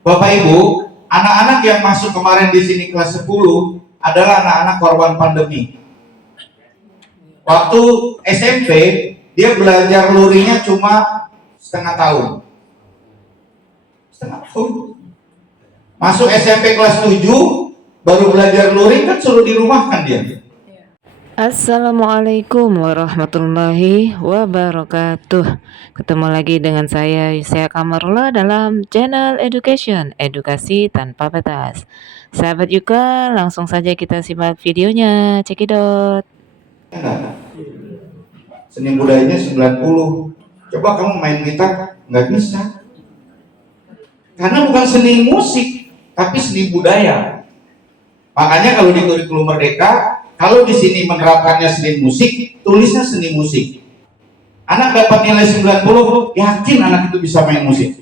Bapak Ibu, anak-anak yang masuk kemarin di sini kelas 10 adalah anak-anak korban pandemi. Waktu SMP dia belajar luringnya cuma setengah tahun. Masuk SMP kelas 7 baru belajar luring, kan suruh dirumahkan dia. Assalamualaikum warahmatullahi wabarakatuh. Ketemu lagi dengan saya Yusya Kamarullah dalam channel Education, edukasi tanpa batas. Sahabat Yuka, langsung saja kita simak videonya. Cekidot. Seni budayanya 90. Coba kamu main gitar, nggak bisa. Karena bukan seni musik, tapi seni budaya. Makanya kalau di kurikulum Merdeka, kalau di sini menerapkannya seni musik, tulisnya seni musik. Anak dapat nilai 90, yakin anak itu bisa main musik.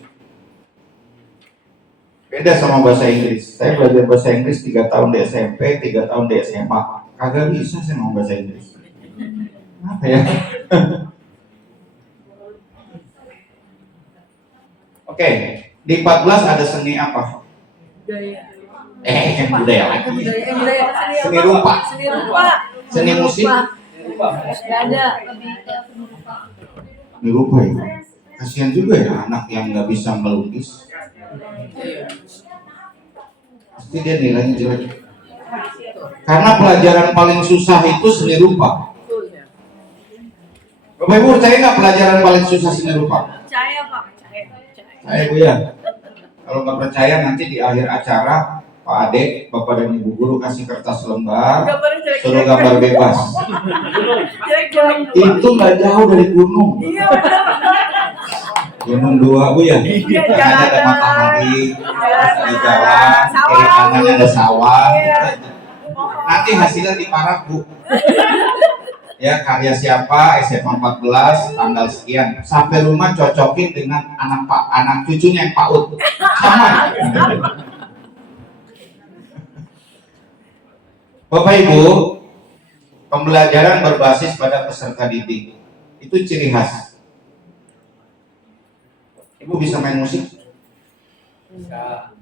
Beda sama bahasa Inggris. Saya belajar bahasa Inggris 3 tahun di SMP, 3 tahun di SMA. Kagak bisa saya ngomong bahasa Inggris. Apa ya? Oke, di 14 ada seni apa? Budaya lagi. Seni rupa. Seni musik. Seni rupa ya. Kasihan juga ya anak yang nggak bisa melukis. Pasti dia nilainya jelek. Karena pelajaran paling susah itu seni rupa. Bapak Ibu percaya nggak pelajaran paling susah seni rupa? Percaya Pak, percaya. Saya Bu ya. Kalau nggak percaya nanti di akhir acara Pak Ade, Bapak dan Ibu guru kasih kertas lembar, suruh gambar bebas. Itu nggak jauh dari gunung. Iya benar. Gunung 2 Bu ya. Tengahnya ada matahari, ada jalan, kiri kanannya ada sawah. Nanti hasilnya diparah Bu. Ya, karya siapa, SMA 14, tanggal sekian, sampai rumah cocokin dengan anak cucunya yang PAUD, sama. Bapak Ibu, pembelajaran berbasis pada peserta didik itu ciri khas. Ibu bisa main musik? Bisa.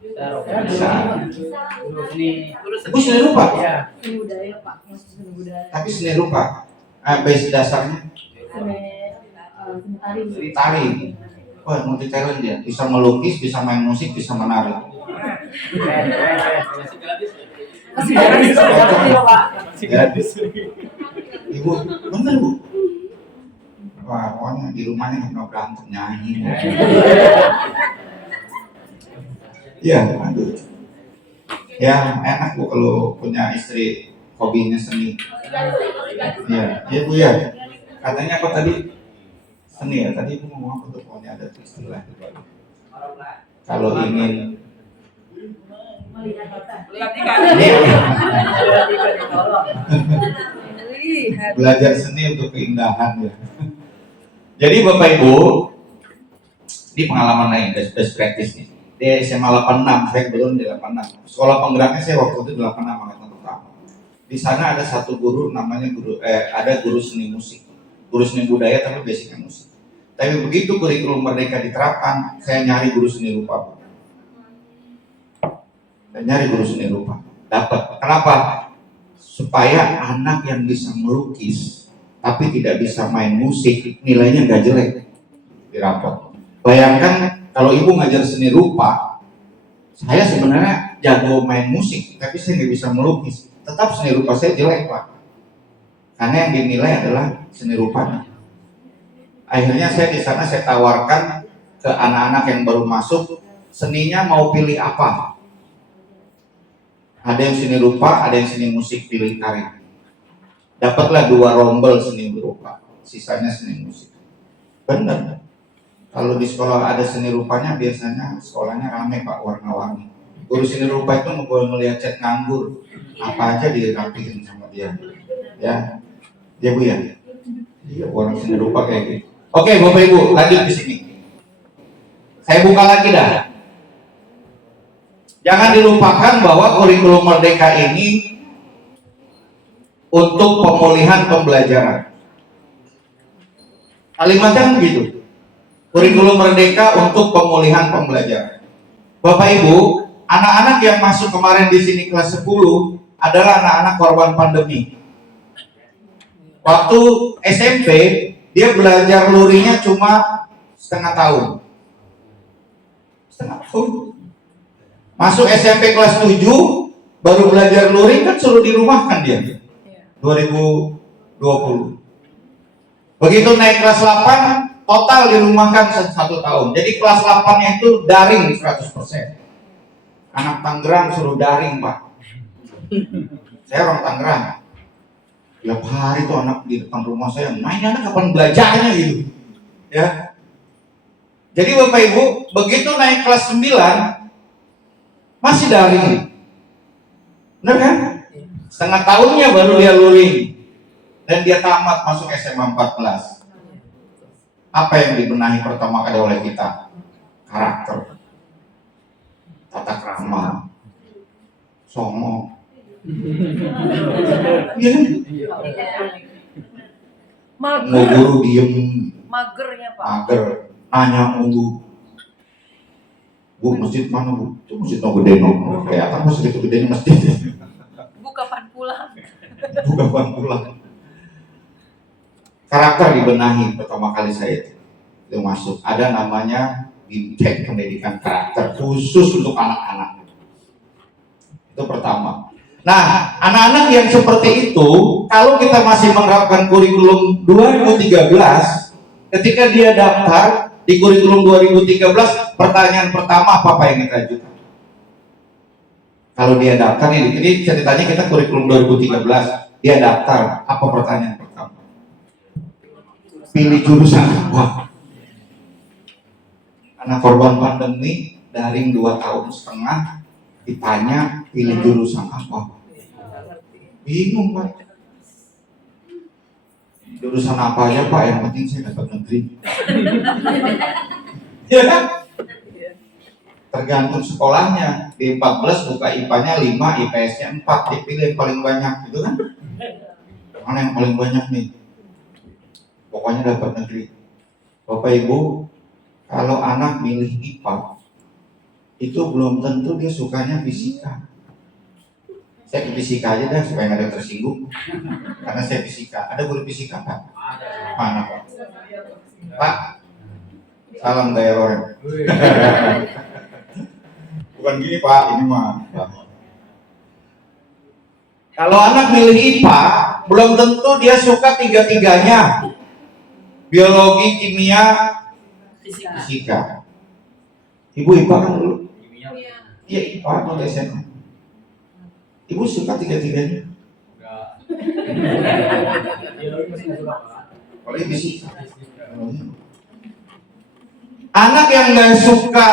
Ibu seni rupa? Seni budaya Pak, masih seni budaya. Tapi seni rupa, base dasarnya? Seni Tari. Wah, multi talent dia. Bisa melukis, bisa main musik, bisa menari. Masih gratis Ibu, bener Bu? Wah, pokoknya di rumahnya nggak pernah berantem nyanyi. Iya, aduh. Ya, enak Bu kalau punya istri hobinya seni. Iya, iya Bu ya. Katanya apa tadi? Seni ya. Tadi Ibu ngomong apa tuh? Pokoknya ada istilah. Kalau ingin belajar seni untuk keindahan ya. Jadi Bapak Ibu, ini pengalaman lain, best practice nih. Di SMA 86, saya belum di 86. Sekolah penggeraknya saya waktu itu 86 angkatan pertama. Di sana ada satu guru namanya ada guru seni musik, guru seni budaya tapi basicnya musik. Tapi begitu kurikulum Merdeka diterapkan, saya nyari guru seni rupa. Dapat. Kenapa? Supaya anak yang bisa melukis tapi tidak bisa main musik, nilainya nggak jelek di rapot. Bayangkan kalau ibu ngajar seni rupa, saya sebenarnya jago main musik, tapi saya nggak bisa melukis. Tetap seni rupa saya jelek Pak, karena yang dinilai adalah seni rupanya. Akhirnya saya di sana saya tawarkan ke anak-anak yang baru masuk, seninya mau pilih apa? Ada yang seni rupa, ada yang seni musik, pilih tari. Dapatlah 2 rombel seni rupa, sisanya seni musik. Bener. Kalau di sekolah ada seni rupanya, biasanya sekolahnya rame Pak, warna-warni. Guru seni rupa itu mau melihat cat nganggur, apa aja dirapihin sama dia. Ya, ya Bu ya. Iya, orang seni rupa kayak gitu. Oke Bapak Ibu, lanjut di sini. Saya buka lagi dah. Jangan dilupakan bahwa kurikulum Merdeka ini untuk pemulihan pembelajaran. Kalimatnya begitu. Kurikulum Merdeka untuk pemulihan pembelajaran. Bapak Ibu, anak-anak yang masuk kemarin di sini kelas 10 adalah anak-anak korban pandemi. Waktu SMP, dia belajar luringnya cuma setengah tahun. Setengah tahun. Masuk SMP kelas 7, baru belajar luring kan suruh dirumahkan dia. 2020. Begitu naik kelas 8, total dirumahkan 1 tahun. Jadi kelas 8-nya itu daring 100%. Anak Tangerang suruh daring, Pak. Saya orang Tangerang. Tiap hari tuh anak di depan rumah saya, main anak kapan belajarnya gitu. Ya. Jadi Bapak Ibu, begitu naik kelas 9, masih daring. Benar kan? Setengah tahunnya baru dia luring. Dan dia tamat masuk SMA 14. Apa yang dibenahi pertama kali oleh kita? Karakter, tata krama, songo. Iya kan? Mau guru diem, Magernya Pak. mager, nanya mulu. Bu, masjid mana bu? Itu masjid Nogedeno. Kayak apa masjid itu gedenya masjid? Bu kapan pulang? Bukan kapan pulang. Karakter dibenahi pertama kali saya itu masuk. Ada namanya BIMTEK, pendidikan karakter khusus untuk anak-anak. Itu pertama. Nah, anak-anak yang seperti itu, kalau kita masih menerapkan kurikulum 2013, ketika dia daftar di kurikulum 2013, pertanyaan pertama apa yang kita ajukan? Kalau dia daftar, ini ceritanya kita kurikulum 2013, dia daftar, apa pertanyaan pertama? Pilih jurusan apa? Anak korban pandemi daring 2,5 tahun, ditanya pilih jurusan apa? Bingung Pak. Jurusan apa aja Pak, yang penting saya dapat negeri. Ya kan? Tergantung sekolahnya. Di 14 buka IPA-nya 5, IPS-nya 4, dipilih yang paling banyak, gitu kan? Mana yang paling banyak nih? Pokoknya dapat negeri. Bapak Ibu, kalau anak milih IPA, itu belum tentu dia sukanya fisika. Saya ke fisika aja dah supaya nggak ada yang tersinggung. Karena saya fisika. Ada guru fisika Pak? Mana Pak? Pak, salam gaya Loren. Bukan gini Pak, ini mah. Kalau anak milih IPA, belum tentu dia suka tiga-tiganya. Biologi, kimia, fisika. Ibu IPA kan dulu? Iya IPA atau SMA. Ibu suka tiga-tiganya? Kalau fisika. Anak yang nggak suka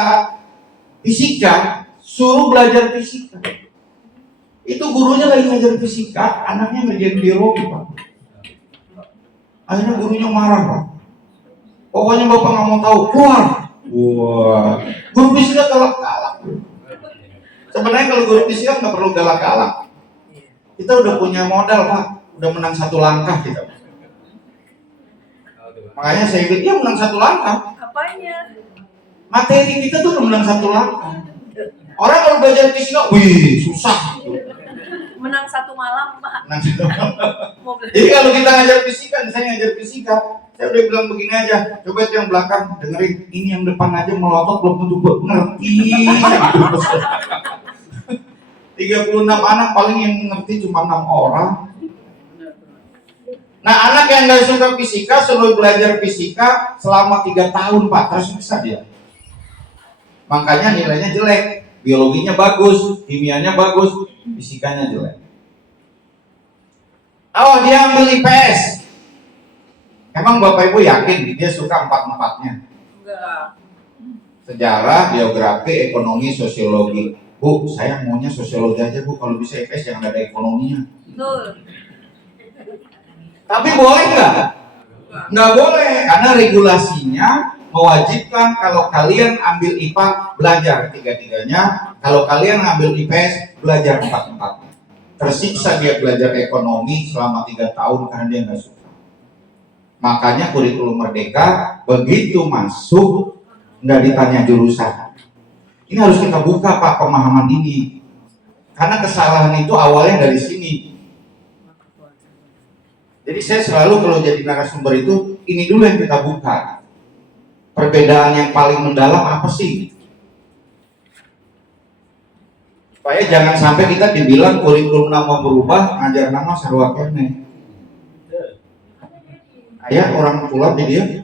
fisika, suruh belajar fisika. Itu gurunya lagi ngajar fisika, anaknya ngerjain biologi Pak. Akhirnya gurunya marah Pak. Pokoknya Bapak nggak mau tahu, keluar. Wah, guru fisika galak-galak. Sebenarnya kalau guru fisika nggak perlu galak-galak. Kita udah punya modal Pak, udah menang 1 langkah kita. Makanya saya bilang, ya menang 1 langkah. Apanya? Materi kita tuh udah menang 1 langkah. Orang kalau belajar fisika, wih susah. Menang 1 malam Pak. Menang 1 langkah. Mau belajar. Jadi kalau kita ngajar fisika, saya ngajar fisika, saya udah bilang begini aja, coba itu yang belakang dengerin, ini yang depan aja melotot belum tentu ngerti. 36 anak paling yang ngerti cuma 6 orang. Nah anak yang nggak suka fisika suruh belajar fisika selama 3 tahun Pak, terus bisa dia. Makanya nilainya jelek, biologinya bagus, kimianya bagus, fisikanya jelek. Oh dia ambil IPS. Emang Bapak Ibu yakin dia suka 4-4-nya? Enggak. Sejarah, geografi, ekonomi, sosiologi. Bu, saya maunya sosiologi aja Bu, kalau bisa IPS jangan ada ekonominya. Betul. Tapi boleh nggak? Nggak boleh, karena regulasinya mewajibkan kalau kalian ambil IPA belajar 3-3-nya, kalau kalian ambil IPS belajar 4-4-nya. Tersiksa dia belajar ekonomi selama 3 tahun karena dia nggak suka. Makanya kurikulum Merdeka begitu masuk nggak ditanya jurusan. Ini harus kita buka Pak pemahaman ini. Karena kesalahan itu awalnya dari sini. Jadi saya selalu kalau jadi narasumber itu, ini dulu yang kita buka. Perbedaan yang paling mendalam apa sih? Supaya jangan sampai kita dibilang kurikulum nama berubah, ngajar nama sarwa kene. Ayah orang pulau di dia.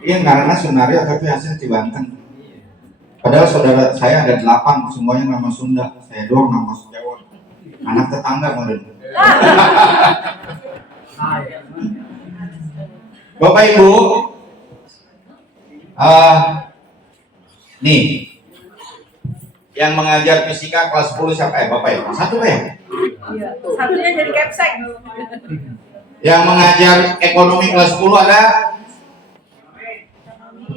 Iya karena Sunario tapi hasil di Banten. Padahal saudara saya ada 8, semuanya nama Sunda. Saya doang nama Jawa. Anak tetangga kemarin. Bapak Ibu, nih yang mengajar fisika kelas 10 siapa ya Bapak ya? Satu Pak ya? Iya. Satunya jadi capsek. Yang mengajar ekonomi kelas 10 ada?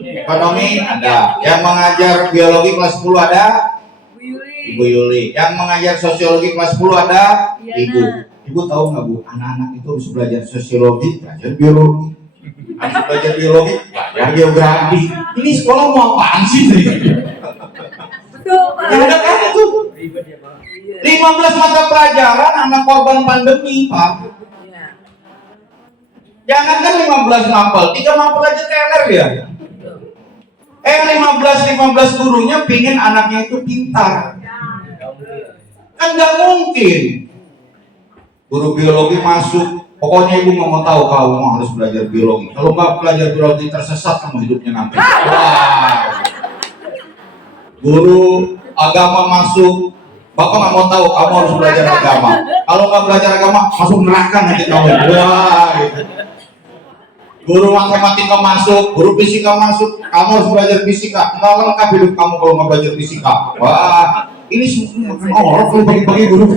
Ekonomi ada. Yang mengajar biologi kelas 10 ada? Bu Yuli. Ibu Yuli. Yang mengajar sosiologi kelas 10 ada? Iya, Ibu. Ibu tahu nggak Bu? Anak-anak itu harus belajar sosiologi, belajar biologi. Harus belajar biologi, belajar geografi. Ini sekolah mau apaan sih? Betul, Pak. Ya ada kan itu. 15 mata pelajaran anak korban pandemi, Pak. Iya. Jangan kan 15 mapel, 3 mapel aja teler ya. 15 gurunya pingin anaknya itu pintar. Kan nggak mungkin. Guru biologi masuk, pokoknya ibu nggak mau tahu kamu harus belajar biologi. Kalau nggak belajar biologi tersesat kamu hidupnya nanti. Wah. Guru agama masuk, bapak nggak mau tahu kamu harus belajar agama. Kalau nggak belajar agama masuk neraka nanti kamu. Wah. Gitu. Guru matematika masuk, guru fisika masuk, kamu harus belajar fisika. Nggak lengkap hidup kamu kalau nggak belajar fisika. Wah, ini semua orang kalau bagi-bagi guru.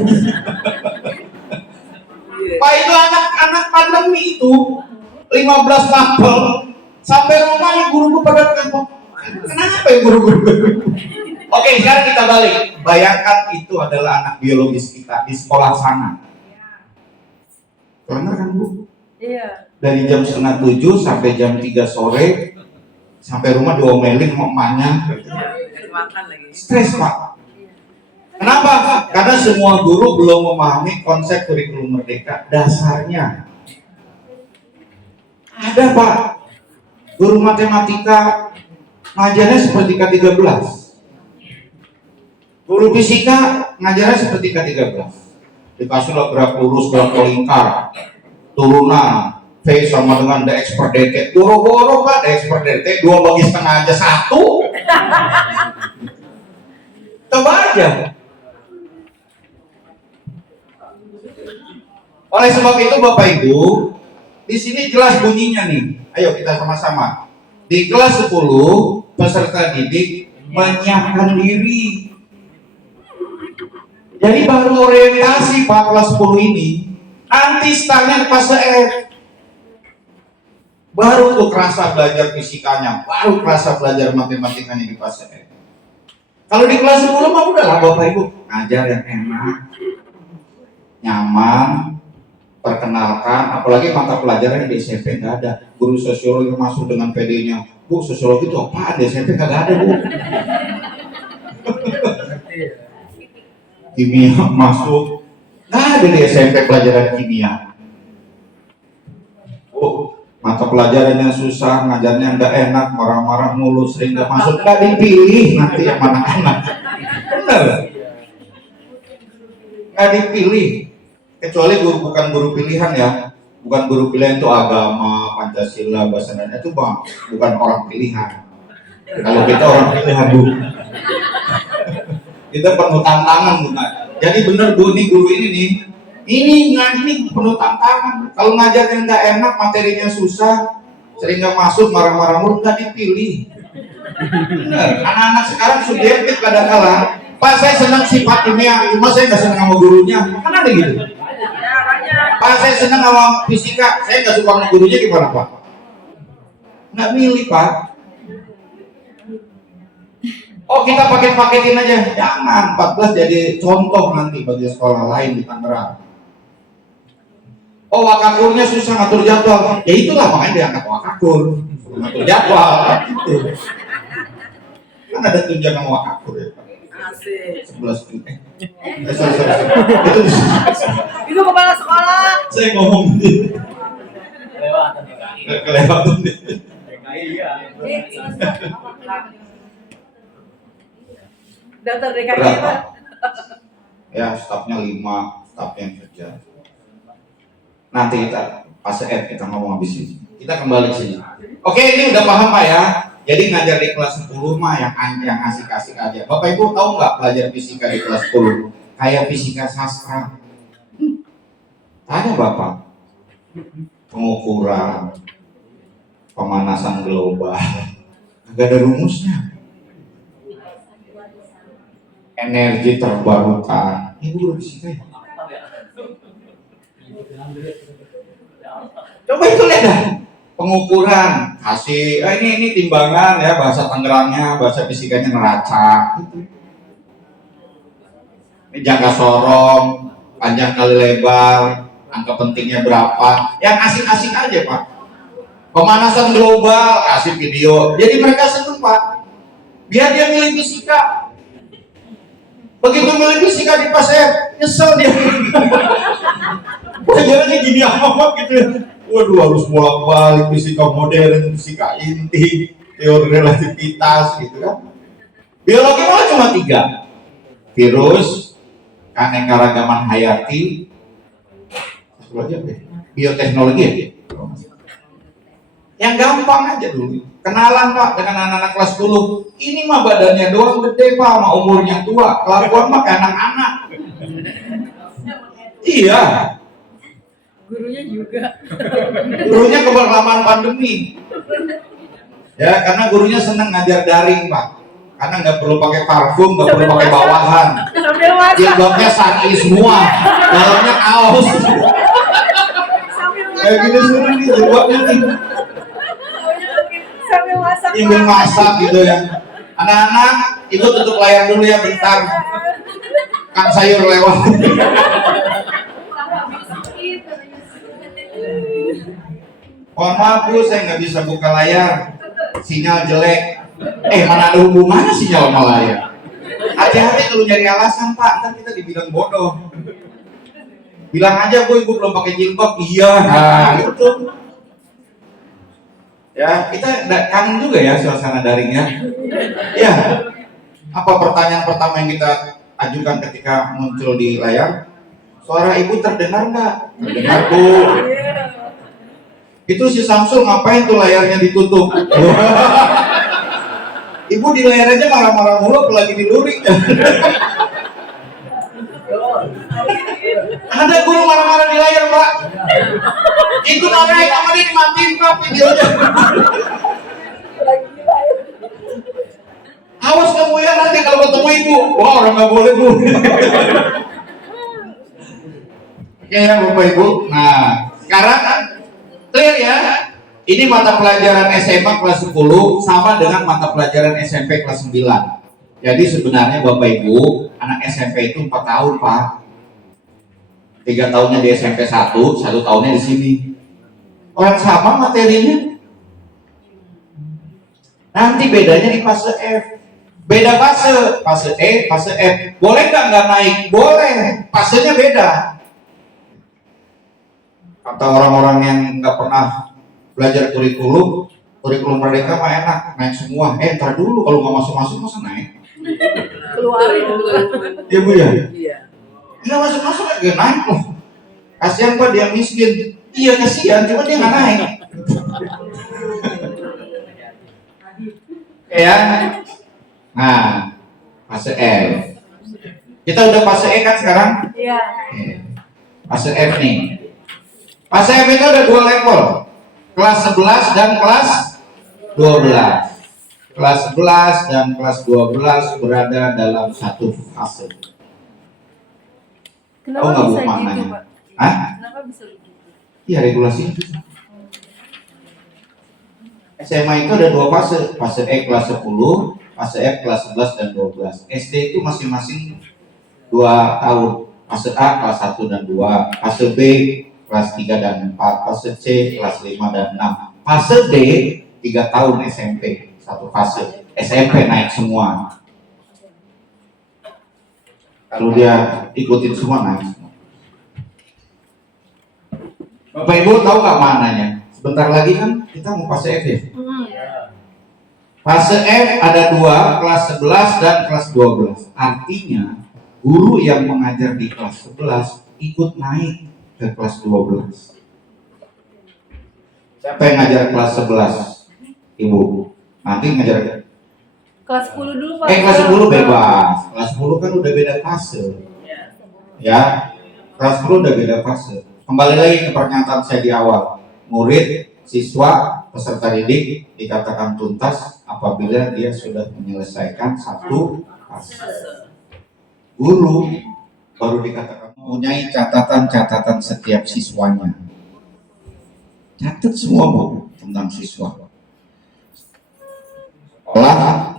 Pak itu anak-anak pandemi itu 15 mapel sampai rumahnya guru pada kenapa ya guru-guru? Oke, sekarang kita balik. Bayangkan itu adalah anak biologis kita di sekolah sana. Benar kan Bu? Iya. Dari jam 6:30 sampai jam 3 sore sampai rumah diomelin sama emaknya. Makan lagi. Stres Pak. Kenapa? Karena semua guru belum memahami konsep kurikulum merdeka dasarnya. Ada Pak, guru matematika ngajarnya seperti K13. Guru fisika ngajarnya seperti K13. Dikasihlah gerak lurus, gerak lingkar, turunan V sama dengan dx per dt. Boro-boro Pak, dx per dt 2/2 aja 1. Coba aja. Oleh sebab itu Bapak Ibu, di sini jelas bunyinya nih. Ayo kita sama-sama. Di kelas 10 peserta didik menyiapkan diri. Jadi baru orientasi Pak kelas 10 ini. Nanti startnya fase F. Baru tuh kerasa belajar fisikanya, baru kerasa belajar matematikanya di fase F. Kalau di kelas 10 mah udahlah Bapak Ibu, ngajar yang enak, nyaman, perkenalkan, apalagi mata pelajaran di SMP nggak ada. Guru sosiologi masuk dengan PD-nya, Bu sosiologi itu apaan? Di SMP nggak ada Bu. Kimia masuk, nggak ada di SMP pelajaran kimia. Oh, mata pelajarannya susah, ngajarnya nggak enak, marah-marah mulu, sering nggak masuk, nggak dipilih nanti yang anak-anak. Benar? Nggak dipilih. Kecuali guru bukan guru pilihan ya, bukan guru pilihan itu agama, Pancasila, bahasa Indonesia itu bang, bukan orang pilihan. Kalau kita orang pilihan Bu, kita penuh tantangan bukan. Jadi bener Bu, nih guru ini penuh tantangan. Kalau ngajarnya nggak enak, materinya susah, sering nggak masuk, marah-marah mulu, nggak dipilih. Bener, anak-anak sekarang subjektif kadang-kala. Pak saya senang sifat kimia, cuma saya nggak senang sama gurunya. Kan ada gitu. Pak saya senang sama fisika, saya nggak suka sama gurunya, gimana Pak? Nggak milih Pak. Oh kita paketin aja, jangan. 14 jadi contoh nanti bagi sekolah lain di Tangerang. Oh wakakurnya susah ngatur jadwal, ya itulah makanya diangkat wakakur, ngatur jadwal. Gitu. Kan ada tunjangan wakafur ya Pak. Asik. 11 juta. Sorry. Itu kepala sekolah. Saya ngomong gitu. Kelewatan nih. Daftar DKI Berapa? Pak. Ya, stafnya 5, stafnya yang kerja. Nanti kita pas kita ngomong habis ini. Kita kembali ke sini. Oke, ini udah paham Pak ya. Jadi ngajar di kelas 10 mah yang asik-asik aja. Bapak Ibu tahu nggak belajar fisika di kelas 10? Kayak fisika sastra. Tanya Bapak. Pengukuran, pemanasan global, nggak ada rumusnya. Energi terbarukan, Ibu guru fisika ya? Coba itu lihat dah. Pengukuran, kasih, ini timbangan ya, bahasa Tangerangnya, bahasa fisikanya neraca. Gitu. Ini jangka sorong, panjang kali lebar, angka pentingnya berapa, yang asik-asik aja Pak. Pemanasan global, kasih video, jadi mereka seneng Pak. Biar dia milih fisika. Begitu milih fisika di pas nyesel dia. Pelajarannya gini amat gitu ya. Waduh, harus bolak-balik fisika modern, fisika inti, teori relativitas gitu kan. Biologi malah cuma 3. Virus, keanekaragaman hayati, bioteknologi ya. Yang gampang aja dulu. Kenalan Pak dengan anak-anak kelas 10. Ini mah badannya doang gede Pak, sama umurnya tua. Kelakuan mah kayak anak-anak. Iya. Gurunya juga. Gurunya keberlamaan pandemi. Ya, karena gurunya seneng ngajar daring Pak. Karena nggak perlu pakai parfum, nggak perlu pakai bawahan. Sambil masak. Jilbabnya sari semua, dalamnya kaos. Sambil Kayak gini suruh nih jilbabnya nih. Sambil masak. Sambil masak gitu ya. Anak-anak, Ibu tutup layar dulu ya bentar. Kang sayur lewat. Mohon maaf Bu, saya nggak bisa buka layar. Sinyal jelek. Mana ada hubungannya sinyal sama layar? Hati-hati kalau nyari alasan Pak, ntar kita dibilang bodoh. Bilang aja Bu, Ibu belum pakai jilbab. Iya, nah gitu. Ya, kita kangen juga ya suasana daringnya. Ya, apa pertanyaan pertama yang kita ajukan ketika muncul di layar? Suara Ibu terdengar nggak? Terdengar Bu. Itu si Samsul ngapain tuh layarnya ditutup? Ibu di layar aja marah-marah mulu, apalagi di luring. Ada guru marah-marah di layar Pak. Itu naik sama dia dimatiin Pak videonya. Awas kamu ya nanti kalau ketemu Ibu. Wah, orang nggak boleh Bu. Oke ya Bapak Ibu. Nah, sekarang clear ya. Ini mata pelajaran SMA kelas 10 sama dengan mata pelajaran SMP kelas 9. Jadi sebenarnya Bapak Ibu, anak SMP itu 4 tahun Pak. 3 tahunnya di SMP 1 tahunnya di sini. Orang sama materinya. Nanti bedanya di fase F. Beda fase E, fase F. Boleh nggak naik? Boleh. Fasenya beda. Kata orang-orang yang nggak pernah belajar kurikulum Merdeka mah enak, naik semua. Ntar dulu kalau nggak masuk masa naik? Keluarin dulu. Iya Bu ya? Iya. Nggak masuk aja naik loh. Kasihan Pak dia miskin. Iya kasihan, cuma dia nggak naik. Ya. Nah, fase F. Kita udah fase E kan sekarang? Iya. Fase F nih. Fase F itu ada 2 level. Kelas 11 dan kelas 12. Kelas 11 dan kelas 12 berada dalam satu fase. Kenapa Tahu nggak Bu bisa gitu, maknanya? Pak? Hah? Kenapa bisa begitu? Iya regulasi. SMA itu ada 2 fase. Fase E kelas 10, fase F kelas 11 dan 12. SD itu masing-masing 2 tahun. Fase A kelas 1 dan 2, fase B kelas 3 dan 4, fase C kelas 5 dan 6. Fase D 3 tahun SMP, satu fase. SMP naik semua. Kalau dia ikutin semua naik semua. Bapak Ibu tahu nggak mananya? Sebentar lagi kan kita mau fase F ya. Fase F ada dua, kelas 11 dan kelas 12. Artinya guru yang mengajar di kelas 11 ikut naik ke kelas 12. Siapa yang ngajar kelas 11? Ibu. Nanti ngajar Kelas 10 dulu Pak. kelas 10 bebas. Kelas 10 kan udah beda fase. Ya. Kelas 10 udah beda fase. Kembali lagi ke pernyataan saya di awal. Murid, siswa, peserta didik dikatakan tuntas apabila dia sudah menyelesaikan satu fase. Guru baru dikatakan mempunyai catatan-catatan setiap siswanya. Catat semua Bu tentang siswa. Sekolah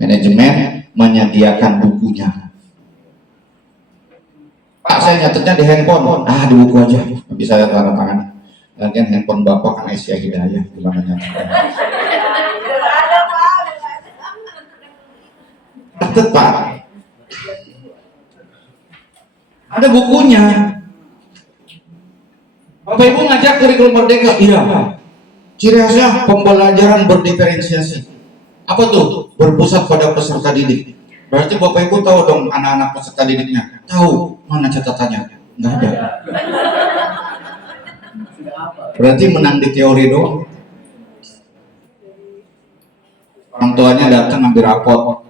manajemen menyediakan bukunya. Pak, saya nyatetnya di handphone. Di buku aja, bisa saya tanda tangan. Lagian handphone Bapak kan Asia Hidayah, gimana nyatetnya? Catet Pak. Ada bukunya. Bapak Ibu ngajak kurikulum merdeka? Iya. Ciri khasnya pembelajaran berdiferensiasi. Apa tuh? Berpusat pada peserta didik. Berarti Bapak Ibu tahu dong anak-anak peserta didiknya. Tahu mana catatannya? Nggak ada. Berarti menang di teori doang. Orang tuanya datang ngambil rapot,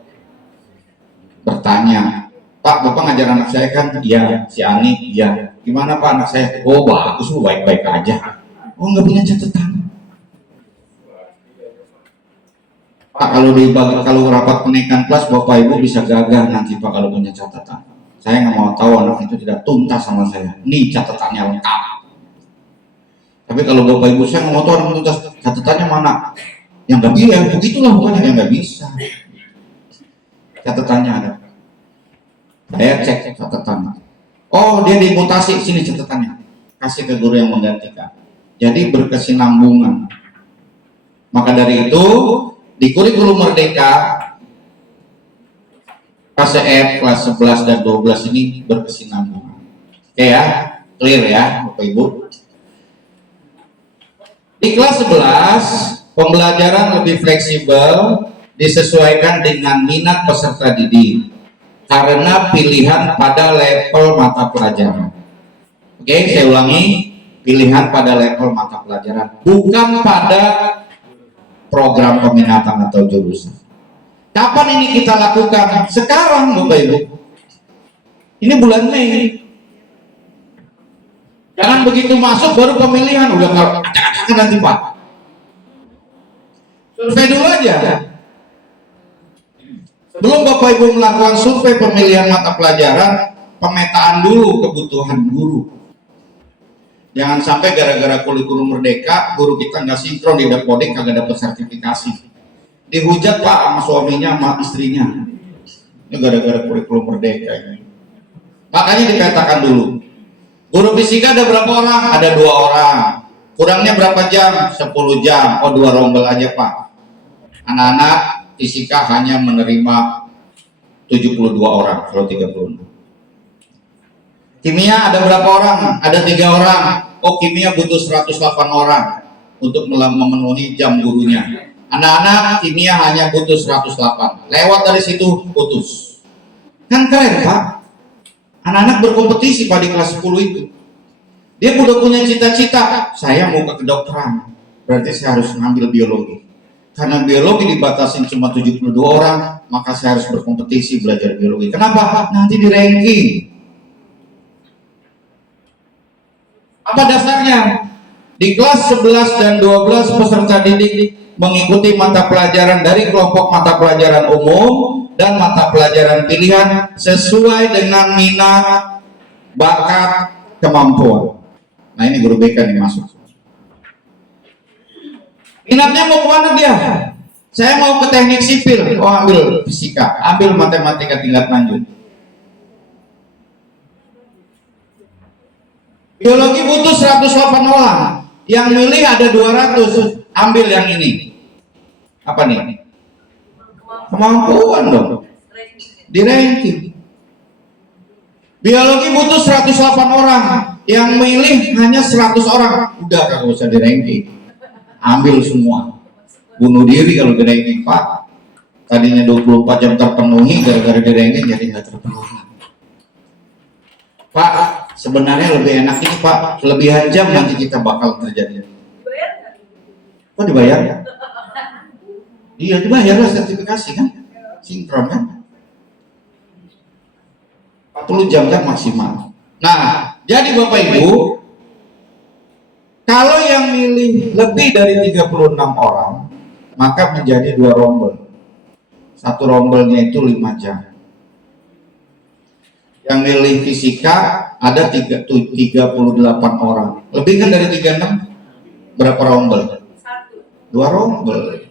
bertanya, Pak, Bapak ngajar anak saya kan? Iya. Si Ani? Iya. Gimana Pak anak saya? Oh bagus, baik-baik aja. Oh nggak punya catatan. Pak, kalau rapat kenaikan kelas Bapak Ibu bisa gagah nanti Pak kalau punya catatan. Saya nggak mau tahu anak itu tidak tuntas sama saya. Nih catatannya lengkap. Tapi kalau Bapak Ibu saya nggak mau tahu anak tuntas, catatannya mana? Yang nggak bisa, begitulah bukannya yang nggak bisa. Catatannya ada. Saya cek catatannya. Oh dia dimutasi, sini catatannya. Kasih ke guru yang menggantikan. Jadi berkesinambungan. Maka dari itu di kurikulum merdeka fase F, kelas 11 dan 12 ini berkesinambungan. Oke ya, clear ya Bapak Ibu. Di kelas 11 pembelajaran lebih fleksibel disesuaikan dengan minat peserta didik karena pilihan pada level mata pelajaran. Oke, saya ulangi, pilihan pada level mata pelajaran, bukan pada program peminatan atau jurusan. Kapan ini kita lakukan? Sekarang Bapak Ibu. Ini bulan Mei. Jangan begitu masuk baru pemilihan, udah acak-acakan nanti Pak. Survei dulu aja. Sebelum Bapak Ibu melakukan survei pemilihan mata pelajaran, pemetaan dulu kebutuhan guru. Jangan sampai gara-gara kurikulum merdeka guru kita nggak sinkron di Dapodik, kagak dapat sertifikasi. Dihujat Pak sama suaminya sama istrinya. Ini gara-gara kurikulum merdeka ini. Makanya dikatakan dulu. Guru fisika ada berapa orang? Ada 2 orang. Kurangnya berapa jam? 10 jam. Oh 2 rombel aja Pak. Anak-anak fisika hanya menerima 72 orang kalau 36. Kimia ada berapa orang? Ada 3 orang. Oh kimia butuh 108 orang untuk memenuhi jam gurunya. Anak-anak kimia hanya butuh 108. Lewat dari situ putus. Kan keren Pak. Anak-anak berkompetisi pada kelas 10 itu. Dia udah punya cita-cita. Saya mau ke kedokteran. Berarti saya harus ngambil biologi. Karena biologi dibatasin cuma 72 orang, maka saya harus berkompetisi belajar biologi. Kenapa? Nanti di ranking. Apa dasarnya? Di kelas 11 dan 12 peserta didik mengikuti mata pelajaran dari kelompok mata pelajaran umum dan mata pelajaran pilihan sesuai dengan minat, bakat, kemampuan. Nah ini guru BK nih masuk. Minatnya mau kemana dia? Saya mau ke teknik sipil. Oh ambil fisika, ambil matematika tingkat lanjut. Biologi butuh 108 orang. Yang milih ada 200. Ambil yang ini. Apa nih? Kemampuan dong. Di ranking. Biologi butuh 108 orang, yang milih hanya 100 orang. Udah kagak usah di ranking. Ambil semua. Bunuh diri kalau di ranking, Pak. Tadinya 24 jam terpenuhi, gara-gara di ranking jadi nggak terpenuhi. Pak, sebenarnya lebih enak ini Pak, kelebihan jam nanti kita bakal terjadi. Kok dibayar? Iya dibayar lah, sertifikasi kan, sinkron kan. 40 jam kan maksimal. Nah, jadi Bapak Ibu, kalau yang milih lebih dari 36 orang, maka menjadi 2 rombel. Satu rombelnya itu 5 jam. Yang milih fisika ada 38 orang. Lebih kan dari 36? Berapa rombel? 2 rombel.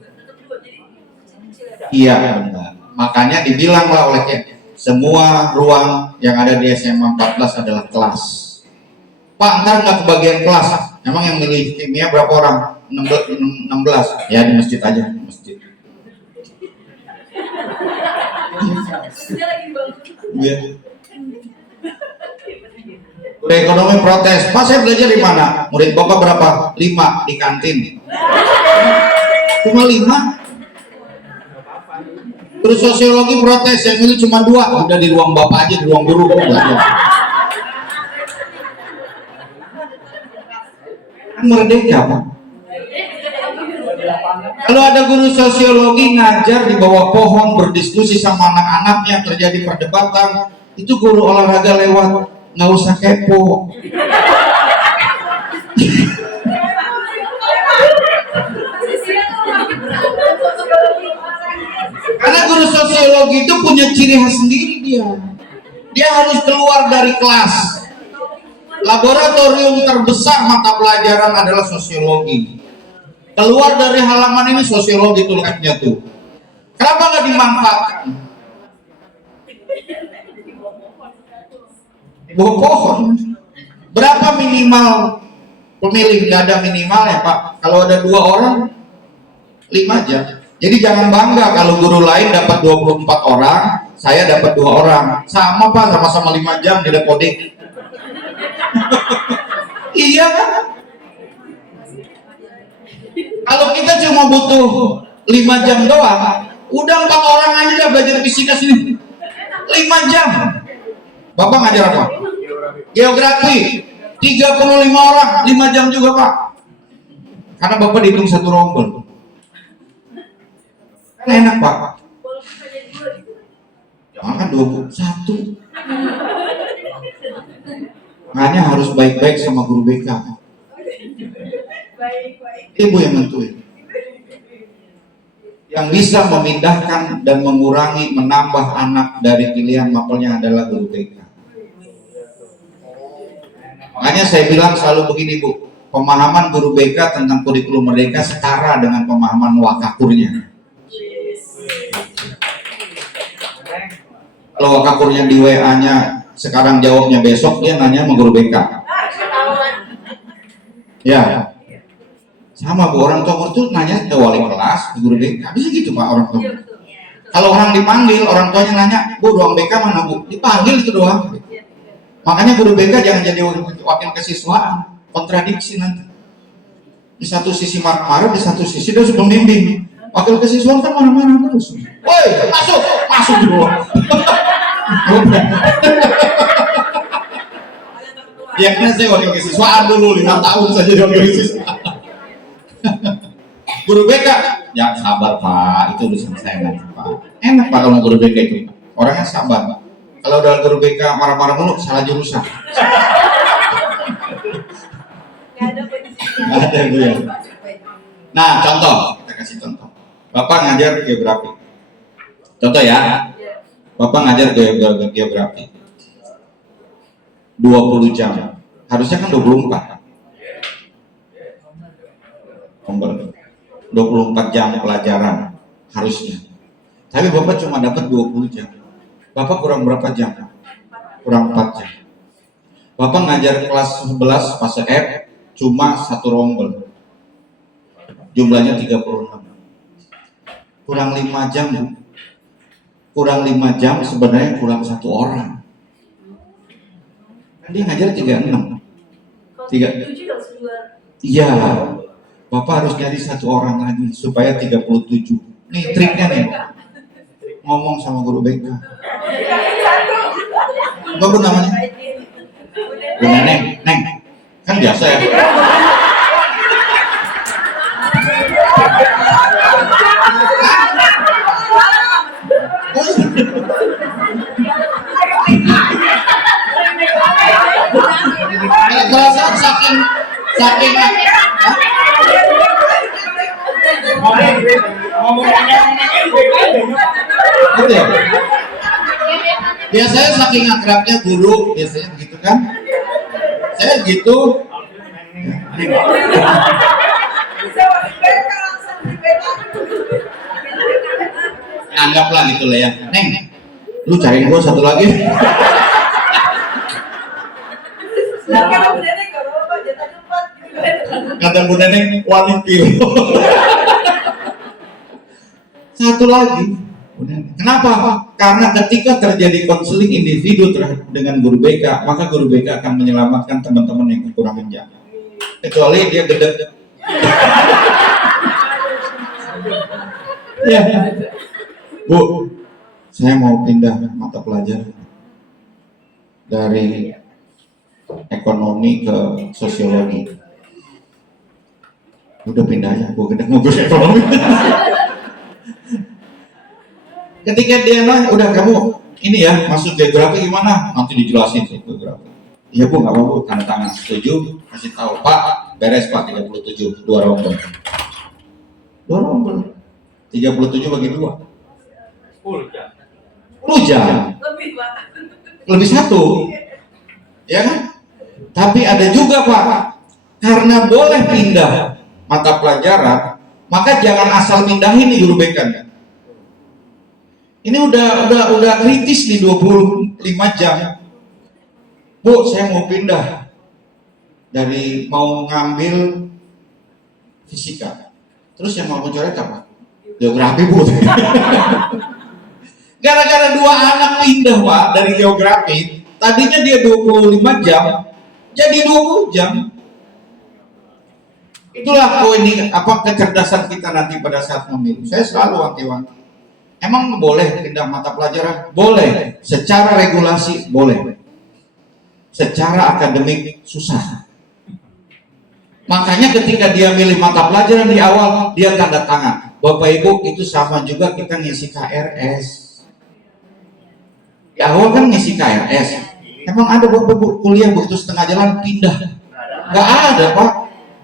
Iya benar. Makanya dibilanglah oleh semua ruang yang ada di SMA 14 adalah kelas. Pak, ntar nggak kebagian kelas. Emang yang milih kimia berapa orang? 16. Ya di masjid aja, di masjid. Iya. Guru ekonomi protes. Pak, saya belajar di mana? Murid Bapak berapa? 5 di kantin. Cuma 5. Terus sosiologi protes, yang milih cuma 2. Udah di ruang Bapak aja, di ruang guru belajar. Kan merdeka Pak. Kalau ada guru sosiologi ngajar di bawah pohon berdiskusi sama anak-anaknya, terjadi perdebatan, itu guru olahraga lewat, nggak usah kepo. Karena guru sosiologi itu punya ciri khas sendiri dia. Dia harus keluar dari kelas. Laboratorium terbesar mata pelajaran adalah sosiologi. Keluar dari halaman ini sosiologi itu labnya tuh. Kenapa nggak dimanfaatkan? Di bawah pohon. Berapa minimal pemilih? Nggak ada minimal ya Pak. Kalau ada 2 orang, 5 jam. Jadi jangan bangga kalau guru lain dapat 24 orang, saya dapat 2 orang. Sama Pak, sama-sama 5 jam di Dapodik. Iya kan? Kalau kita cuma butuh 5 jam doang, udah 4 orang aja udah belajar fisika sini. 5 jam. Bapak ngajar apa? Geografi. 35 orang, 5 jam juga Pak. Karena Bapak dihitung 1 rombel. Kan enak Pak. Jangan kan 21. Makanya harus baik-baik sama guru BK. Ibu yang nentuin. Yang bisa memindahkan dan mengurangi, menambah anak dari pilihan mapelnya adalah guru BK. Makanya saya bilang selalu begini Bu, pemahaman guru BK tentang kurikulum merdeka setara dengan pemahaman wakakurnya. Kalau wakakurnya di WA-nya sekarang jawabnya besok, dia nanya sama guru BK. Ya, sama Bu, orang tua itu nanya ke wali kelas, ke guru BK. Bisa gitu Pak orang tua. Kalau orang dipanggil, orang tuanya nanya, Bu ruang BK mana Bu? Dipanggil itu doang. Makanya guru BK jangan jadi wakil kesiswaan, kontradiksi nanti. Di satu sisi marah-marah, di satu sisi dia harus membimbing. Wakil kesiswaan kan mana-mana terus. Woi, masuk dulu. Ya karena saya wakil kesiswaan dulu 5 tahun saja wakil kesiswaan. Guru BK, ya sabar Pak, itu urusan saya nanti Pak. Enak Pak kalau guru BK itu, orangnya sabar. Kalau udah guru BK marah-marah mulu, salah jurusan. Nggak ada Bu ya. Nah contoh, kita kasih contoh. Bapak ngajar geografi. Contoh ya, Bapak ngajar geografi 20 jam, harusnya kan 24. 24 jam pelajaran harusnya. Tapi Bapak cuma dapat 20 jam. Bapak kurang berapa jam? Kurang 4 jam. Bapak ngajar kelas 11 fase F cuma 1 rombel. Jumlahnya 36. Kurang 5 jam. kurang 5 jam sebenarnya kurang 1 orang. Kan dia ngajar 36. Kalau Tiga. 7 harus keluar. Iya, Bapak harus nyari 1 orang lagi supaya 37. Nih triknya nih, ngomong sama guru BK. Apa namanya? Bu Neneng, Neng, kan biasa ya. Oh, kalau saking gitu ya? Biasanya saking akrabnya guru, biasanya begitu kan? Saya gitu. Anggaplah gitu lah ya. Neng, lu cariin gua 1 lagi. Kata Bu Neneng, wanita. 1 lagi. Kenapa? Karena ketika terjadi konseling individu dengan guru BK, maka guru BK akan menyelamatkan teman-teman yang kekurangan jam. Kecuali dia gede. Ya. Bu, saya mau pindah mata pelajaran dari ekonomi ke sosiologi. Udah pindah aja, gue gede ngobrol ekonomi. Ketika dia nanya, udah kamu ini ya masuk geografi gimana? Nanti dijelasin sih geografi. Iya Bu, nggak apa-apa, tanda tangan setuju, kasih tahu Pak, beres Pak 37, 2 rombel. 2 rombel. 37 bagi 2. 10 jam. Lebih, Pak. Lebih 1. Ya kan? Tapi ada juga Pak, karena boleh pindah mata pelajaran, maka jangan asal pindahin nih guru BK. Ini udah kritis nih 25 jam. Bu, saya mau pindah dari mau ngambil fisika. Terus yang mau mencoret apa? Geografi Bu. Gara-gara 2 anak pindah Pak dari geografi, tadinya dia 25 jam, jadi 20 jam. Itulah ini kecerdasan kita nanti pada saat memilih. Saya selalu wanti-wanti. Emang boleh pindah mata pelajaran? Boleh. Secara regulasi boleh. Secara akademik susah. Makanya ketika dia milih mata pelajaran di awal, dia tanda tangan. Bapak Ibu, itu sama juga kita ngisi KRS. Di awal kan ngisi KRS. Emang ada Bapak Ibu kuliah begitu setengah jalan pindah? Gak ada Pak.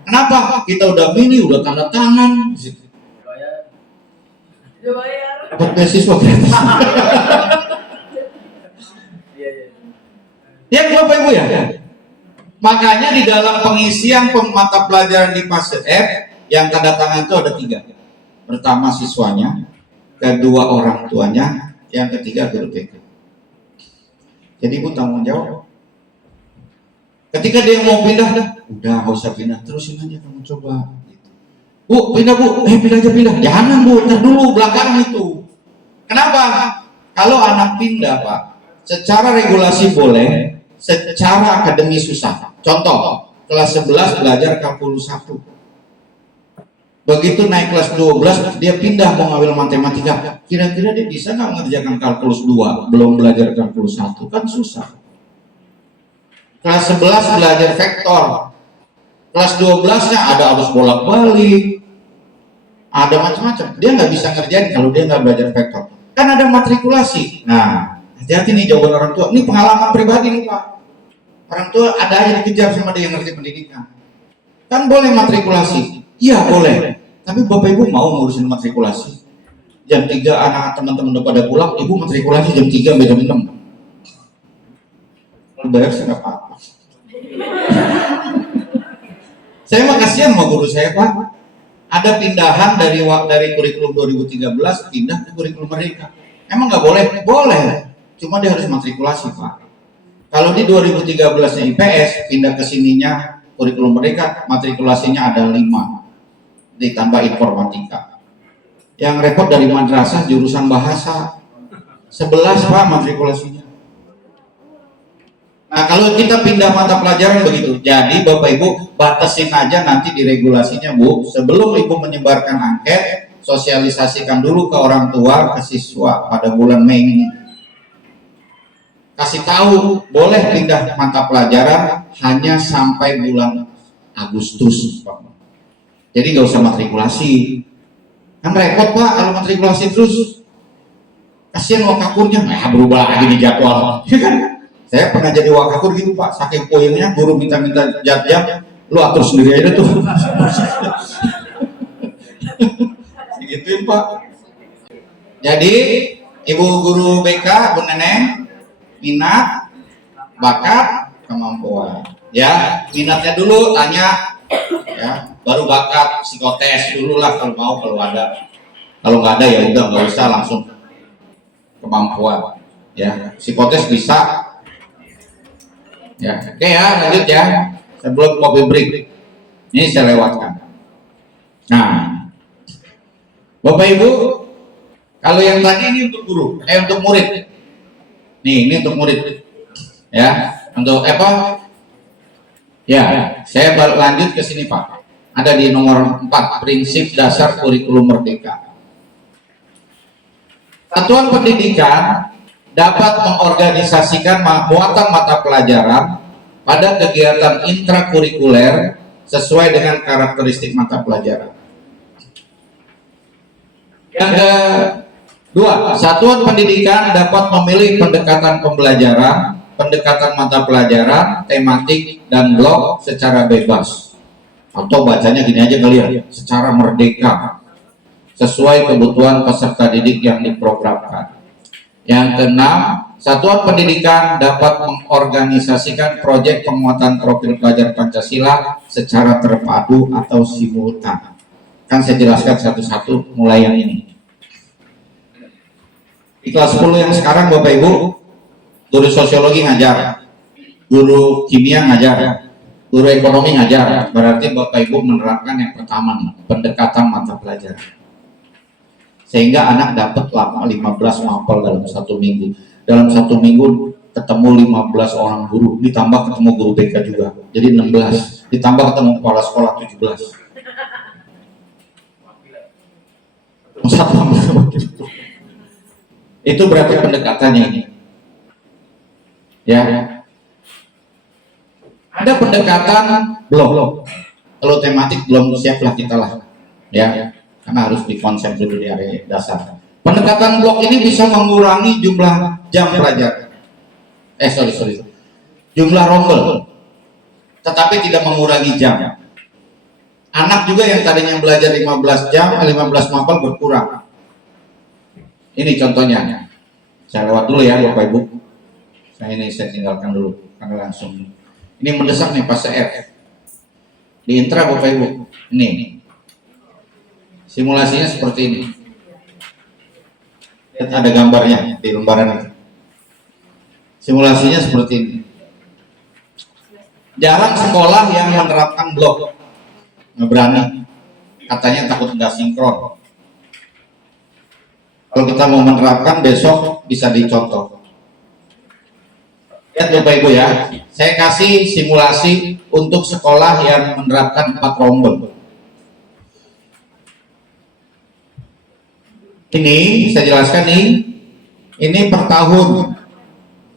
Kenapa? Kita udah milih, udah tanda tangan. Dapat beasiswa gratis. Ya Bapak Ibu ya. Makanya di dalam pengisian mata pelajaran di fase F, yang tanda tangan itu ada 3. Pertama siswanya, kedua orang tuanya, yang ketiga guru BK. Jadi Ibu tanggung jawab. Ketika dia mau pindah, udah nggak usah pindah, terusin aja kamu coba. Bu, pindah Bu, pindah aja pindah. Jangan Bu, ntar dulu belakang itu. Kenapa? Kalau anak pindah Pak, secara regulasi boleh, secara akademis susah. Contoh, kelas 11 belajar kalkulus 1. Begitu naik kelas 12, dia pindah mau ngambil matematika. Kira-kira dia bisa nggak mengerjakan kalkulus 2, belum belajar kalkulus 1? Kan susah. Kelas 11 belajar vektor. Kelas 12-nya ada harus bolak-balik. Ada macam-macam. Dia nggak bisa ngerjain kalau dia nggak belajar vektor. Kan ada matrikulasi. Nah, hati-hati nih jawaban orang tua. Ini pengalaman pribadi nih Pak. Orang tua ada aja dikejar sama dia yang ngerti pendidikan. Kan boleh matrikulasi. Iya boleh. Tapi Bapak Ibu mau ngurusin matrikulasi. Jam 3 anak teman-teman udah pada pulang, Ibu matrikulasi jam 3 sampai jam 6. Kalau bayar saya nggak apa-apa. Saya mah kasihan sama guru saya Pak. Ada pindahan dari kurikulum 2013 pindah ke kurikulum Merdeka. Emang nggak boleh? Boleh. Cuma dia harus matrikulasi Pak. Kalau di 2013-nya IPS pindah ke sininya kurikulum Merdeka, matrikulasinya ada 5. Ditambah informatika. Yang repot dari madrasah jurusan bahasa. 11 Pak matrikulasinya. Nah kalau kita pindah mata pelajaran begitu, jadi Bapak Ibu batasin aja nanti di regulasinya Bu, sebelum Ibu menyebarkan angket, sosialisasikan dulu ke orang tua, ke siswa pada bulan Mei ini. Kasih tahu boleh pindah mata pelajaran hanya sampai bulan Agustus Pak. Jadi nggak usah matrikulasi, kan repot Pak kalau matrikulasi terus, kasihan wakakurnya, berubah lagi di jadwal, ya kan? Saya pernah jadi wakakur gitu Pak, saking poinnya guru minta-minta jam, lu atur sendiri aja tuh. Gituin Pak. Jadi Ibu guru BK, Bu Neneng, minat, bakat, kemampuan. Ya, minatnya dulu tanya, ya, baru bakat psikotes dulu lah kalau mau, kalau ada. Kalau nggak ada ya udah nggak usah, langsung kemampuan. Ya, psikotes bisa. Ya, oke ya, lanjut ya. Sebelum kopi break, ini saya lewatkan. Nah, Bapak Ibu, kalau yang tadi ini untuk guru, untuk murid. Nih, ini untuk murid. Ya, untuk apa? Ya, saya lanjut ke sini Pak. Ada di nomor 4, prinsip dasar kurikulum merdeka. Satuan pendidikan dapat mengorganisasikan muatan mata pelajaran pada kegiatan intrakurikuler sesuai dengan karakteristik mata pelajaran. Yang kedua, satuan pendidikan dapat memilih pendekatan pembelajaran, pendekatan mata pelajaran, tematik, dan blok secara bebas. Atau bacanya gini aja kali ya, secara merdeka, sesuai kebutuhan peserta didik yang diprogramkan. Yang keenam, satuan pendidikan dapat mengorganisasikan proyek penguatan profil pelajar Pancasila secara terpadu atau simultan. Kan saya jelaskan satu-satu mulai yang ini. Di kelas 10 yang sekarang Bapak Ibu, guru sosiologi ngajar, guru kimia ngajar, guru ekonomi ngajar. Berarti Bapak Ibu menerapkan yang pertama nih, pendekatan mata pelajaran. Sehingga anak dapat 15 mapel dalam satu minggu. Dalam satu minggu ketemu 15 orang guru, ditambah ketemu guru BK juga, jadi 16, ditambah ketemu kepala sekolah 17. Itu berarti pendekatannya ini. Ya. Ada pendekatan blok. Kalau tematik belum siap lah kita lah. Ya. Karena harus dikonsep dulu di area dasar. Pendekatan blok ini bisa mengurangi jumlah jam pelajaran. Jumlah rombel. Tetapi tidak mengurangi jam. Anak juga yang tadinya belajar 15 jam, 15 mapel berkurang. Ini contohnya. Saya lewat dulu ya Bapak Ibu. Saya tinggalkan dulu karena langsung. Ini mendesak nih pas F. Di intra Bapak Ibu. Ini. Simulasinya seperti ini. Lihat ada gambarnya di lembaran itu. Simulasinya seperti ini. Jarang sekolah yang menerapkan blok. Nggak berani. Katanya takut nggak sinkron. Kalau kita mau menerapkan besok bisa dicontoh. Lihat Bapak Ibu ya. Saya kasih simulasi untuk sekolah yang menerapkan 4 rombel. Ini saya jelaskan nih, ini per tahun.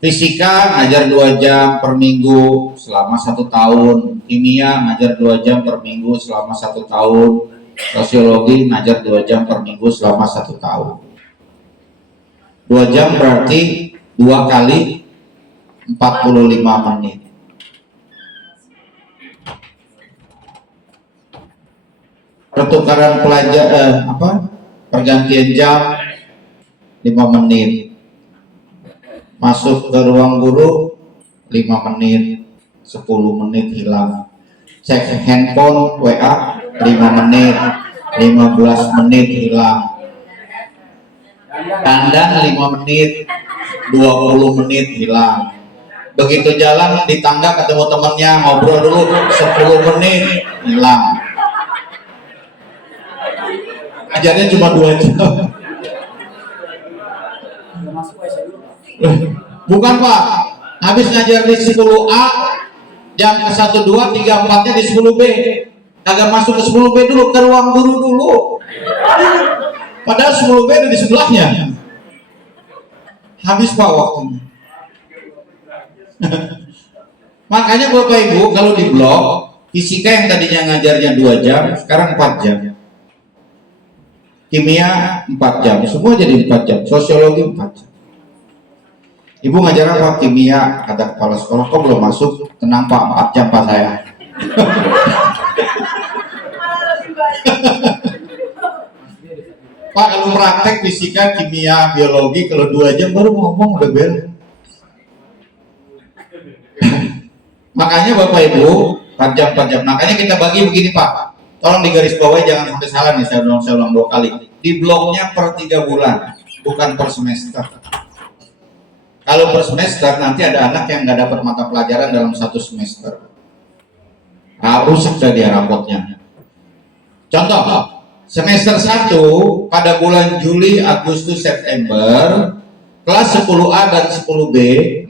Fisika ngajar 2 jam per minggu selama 1 tahun, kimia ngajar 2 jam per minggu selama 1 tahun, sosiologi ngajar 2 jam per minggu selama 1 tahun. 2 jam berarti 2 kali 45 menit. Pertukaran pelajar pergantian jam 5 menit, masuk ke ruang guru 5 menit, 10 menit hilang, cek handphone WA 5 menit, 15 menit hilang, dandan 5 menit, 20 menit hilang. Begitu jalan di tangga ketemu temannya ngobrol dulu 10 menit hilang. Ajarnya cuma 2 jam. Bukan Pak, habis ngajar di 10A, jam ke 1, 2, 3, 4-nya di 10B. Kagak masuk ke 10B dulu, ke ruang guru dulu. Padahal 10B ada di sebelahnya. Habis Pak waktunya. Makanya Bapak Ibu kalau di blok, fisika yang tadinya ngajarnya 2 jam, sekarang 4 jam. Kimia 4 jam, semua jadi 4 jam. Sosiologi 4 jam. Ibu ngajar apa? Kimia, kata kepala sekolah. Kok belum masuk? Tenang Pak, 4 jam Pak saya. Pak kalau praktek fisika, kimia, biologi, kalau 2 jam baru ngomong udah beres. Makanya Bapak Ibu 4 jam 4 jam. Makanya kita bagi begini Pak. Tolong digaris bawahi, jangan sampai salah nih, saya ulang 2 kali. Di bloknya per 3 bulan, bukan per semester. Kalau per semester nanti ada anak yang nggak dapat mata pelajaran dalam 1 semester. Rusak dah dia rapotnya. Contoh, semester 1 pada bulan Juli, Agustus, September, kelas 10A dan 10B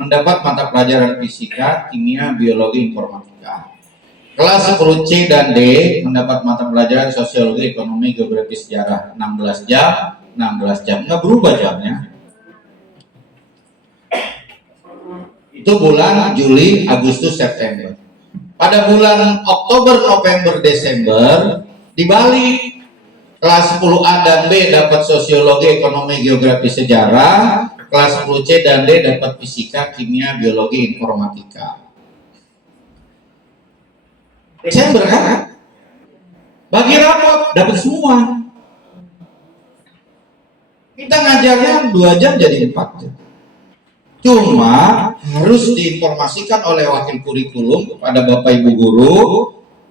mendapat mata pelajaran fisika, kimia, biologi, informatika. Kelas 10C dan D mendapat mata pelajaran sosiologi, ekonomi, geografi, sejarah. 16 jam, 16 jam. Nggak berubah jamnya. Itu bulan Juli, Agustus, September. Pada bulan Oktober, November, Desember dibalik. Kelas 10A dan B dapat sosiologi, ekonomi, geografi, sejarah. Kelas 10C dan D dapat fisika, kimia, biologi, informatika. Desember kan? Bagi rapot dapat semua. Kita ngajarnya 2 jam jadi 4 jam. Cuma harus diinformasikan oleh wakil kurikulum kepada Bapak Ibu guru.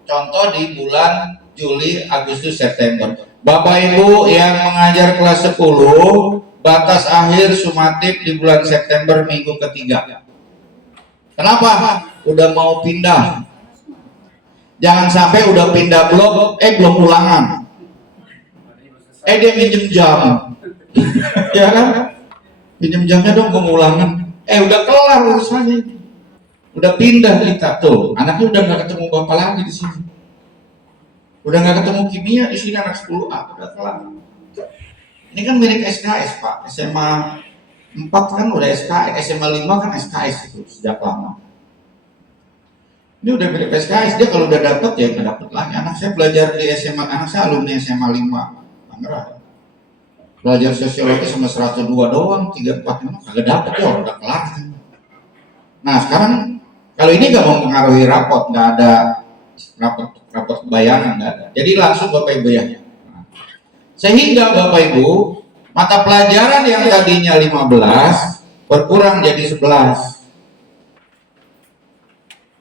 Contoh di bulan Juli, Agustus, September. Bapak Ibu yang mengajar kelas 10, batas akhir sumatif di bulan September minggu ketiga. Kenapa? Udah mau pindah. Jangan sampai udah pindah blok, belum ulangan. Dia minjem jam. Ya kan? Pinjem jamnya dong, pengulangan. Udah kelar urusannya. Udah pindah kita tuh. Anaknya udah nggak ketemu bapak lagi di sini. Udah nggak ketemu kimia di sini, anak 10A udah kelar. Ini kan milik SKS Pak. SMA 4 kan udah SKS, SMA 5 kan SKS itu sejak lama. Ini udah milik SKS, dia kalau udah dapet ya nggak dapet lagi. Anak saya belajar di SMA, anak saya alumni SMA 5 Tangerang. Belajar sosiologi sama 102 doang, 3, 4, 5 kagak dapet ya, udah kelar. Nah sekarang kalau ini nggak mempengaruhi rapot, nggak ada rapot bayangan, nggak ada. Jadi langsung Bapak Ibu ya. Sehingga Bapak Ibu mata pelajaran yang tadinya 15 berkurang jadi 11.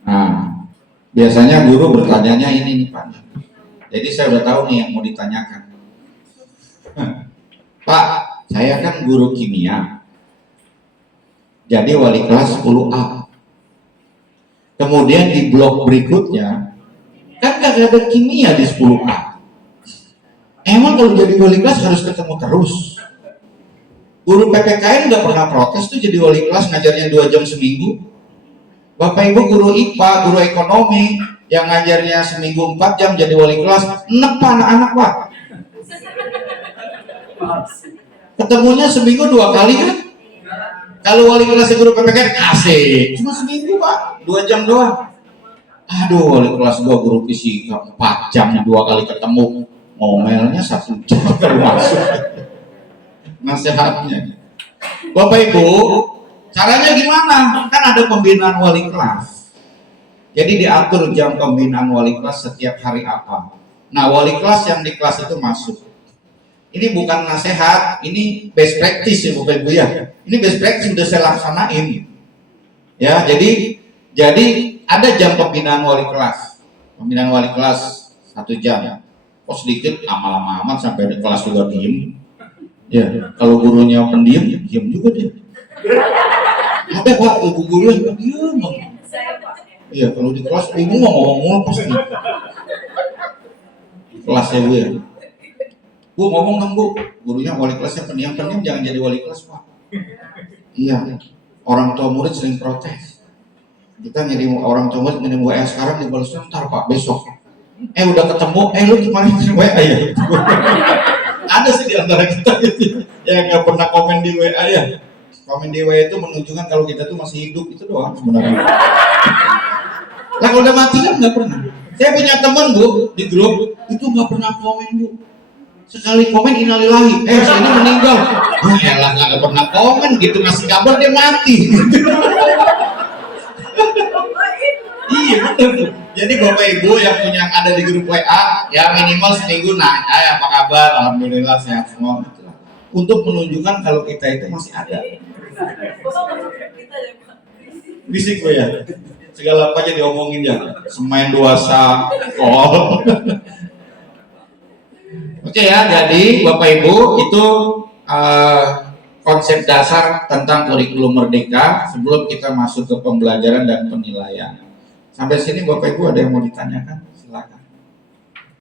Nah biasanya guru bertanyanya ini nih Pak. Jadi saya udah tahu nih yang mau ditanyakan. Pak, saya kan guru kimia, jadi wali kelas 10A. Kemudian di blok berikutnya, kan gak ada kimia di 10A. Emang kalau jadi wali kelas harus ketemu terus? Guru PPKN gak pernah protes tuh jadi wali kelas ngajarnya 2 jam seminggu. Bapak Ibu guru IPA, guru ekonomi, yang ngajarnya seminggu 4 jam jadi wali kelas, enak Pak anak-anak Pak. Ketemunya seminggu 2 kali kan? Kalau wali kelas guru PPKN asik, cuma seminggu Pak, 2 jam doang. Aduh, wali kelas gua guru fisika 4 jam 2 kali ketemu, ngomelnya 1 jam baru masuk. Nasihatnya, Bapak Ibu, caranya gimana? Kan ada pembinaan wali kelas. Jadi diatur jam pembinaan wali kelas setiap hari apa. Nah, wali kelas yang di kelas itu masuk. Ini bukan nasihat, ini best practice ya Bapak Ibu ya. Ini best practice sudah saya laksanain. Ya, jadi ada jam pembinaan wali kelas. Pembinaan wali kelas 1 jam. Kok sedikit lama-lama amat sampai di kelas juga diem. Ya, kalau gurunya pendiam, diem juga dia. Ada Pak, ibu guru yang pendiam. Iya, kalau di kelas ibu ngomong pasti. Di kelas ya Bu ya. Bu ngomong dong Bu, gurunya wali kelasnya pendiam jangan jadi wali kelas Pak. Iya, orang tua murid sering protes. Kita ngirim orang tua murid ngirim WA sekarang dibalasnya ntar Pak besok. Udah ketemu, lu kemarin ngirim WA ya? Ada sih di antara kita gitu, yang nggak pernah komen di WA ya. Komen di WA itu menunjukkan kalau kita tuh masih hidup, itu doang sebenarnya. Lah kalau udah mati kan nggak pernah. Saya punya teman Bu di grup itu nggak pernah komen Bu. Sekali komen innalillahi, saya ini meninggal. Elah nggak pernah komen gitu, ngasih kabar dia mati. Iya betul tuh. Jadi Bapak Ibu yang punya ada di grup WA, ya minimal seminggu nanya apa kabar, alhamdulillah sehat semua. Gitu. Untuk menunjukkan kalau kita itu masih ada. Bisik gue ya. Segala apa aja diomongin ya. Semain dosa, kol. Oke ya, jadi Bapak Ibu itu konsep dasar tentang kurikulum merdeka sebelum kita masuk ke pembelajaran dan penilaian. Sampai sini Bapak Ibu ada yang mau ditanyakan? Silakan.